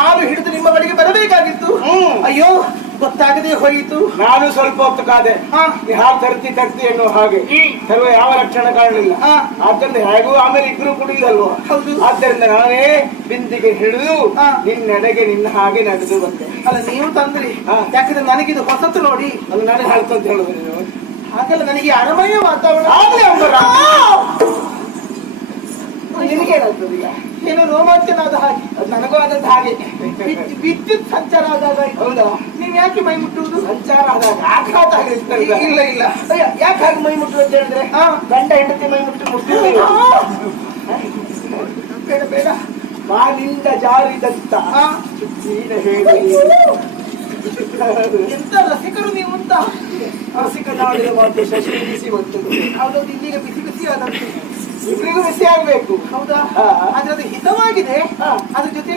ಹಾಲು ಹಿಡಿದು ನಿಮ್ಮ ಬಳಿಗೆ ಬರಬೇಕಾಗಿತ್ತು. ಅಯ್ಯೋ ಗೊತ್ತಾಗದೆ ಹೋಯಿತು. ನಾನು ಸ್ವಲ್ಪ ಹೊತ್ತು ಕಾದೆ. ಈ ಹಾಲು ತರ್ತಿ ಎನ್ನುವ ಹಾಗೆ ತರುವ ಯಾವ ಲಕ್ಷಣ ಕಾಣಲಿಲ್ಲ. ಆದ್ದರಿಂದ ಹೇಗೂ ಆಮೇಲೆ ಇಬ್ರು ಕುಡಿಯುದಲ್ವಾ. ಆದ್ದರಿಂದ ನಾನೇ ಬಿಂದಿಗೆ ಹಿಡಿದು ನಿನ್ನೆಡೆಗೆ ನಿನ್ನ ಹಾಗೆ ನಡೆದು ಬಂದೆ. ಅಲ್ಲ ನೀವು ತಂದ್ರಿ, ಯಾಕಂದ್ರೆ ನನಗಿದು ಹೊಸತು ನೋಡಿ. ಅದು ನನಗೆ ಹಾಳ್ತು ಅಂತ ಹೇಳುದು ನೀವು. ಹಾಗಲ್ಲ, ನನಗೆ ಅರಮನೆಯ ವಾತಾವರಣ ನಿನಗೇನಾಗ್ತದೆ ಈಗ? ಏನು ರೋಮಾಂಚನಾದ ಹಾಗೆ, ನನಗೂ ಆದದ್ದು ಹಾಗೆ. ವಿದ್ಯುತ್ ಸಂಚಾರ ಆದಾಗ. ಹೌದಾ? ನೀವ್ ಯಾಕೆ ಮೈ ಮುಟ್ಟುವುದು? ಸಂಚಾರ ಆದಾಗ ಆಘಾತ ಆಗಿರ್ತದೆ. ಇಲ್ಲ ಇಲ್ಲ, ಯಾಕೆ ಹಾಗೆ ಮೈ ಮುಟ್ಟುವುದು ಅಂತ ಹೇಳಿದ್ರೆ ಗಂಡ ಹೆಂಡತಿ ಮೈ ಮುಟ್ಟಿಲ್ಲ. ಬೇಡ ಬೇಡ, ಮಾನಿಂದ ಜಾರಿದಂತ ನೀನು ಹೇಳಿ ಎಂತ ರಸಿಕರು ನೀವು ಅಂತ. ರಸಿಕ ನಾಡಿನ ಮಾತು ಶಶಿ ಬಿಸಿ ಬಂತು. ಹೌದೌದು, ಇಲ್ಲಿಗೆ ಬಿಸಿ ಬಿಸಿ ಆದಂತೆ ಇಬ್ಬರಿಗೂ ಬಿಸಿ ಆಗ್ಬೇಕು. ಹೌದಾ? ಆದ್ರೆ ಅದು ಹಿತವಾಗಿದೆ. ಅದ್ರ ಜೊತೆ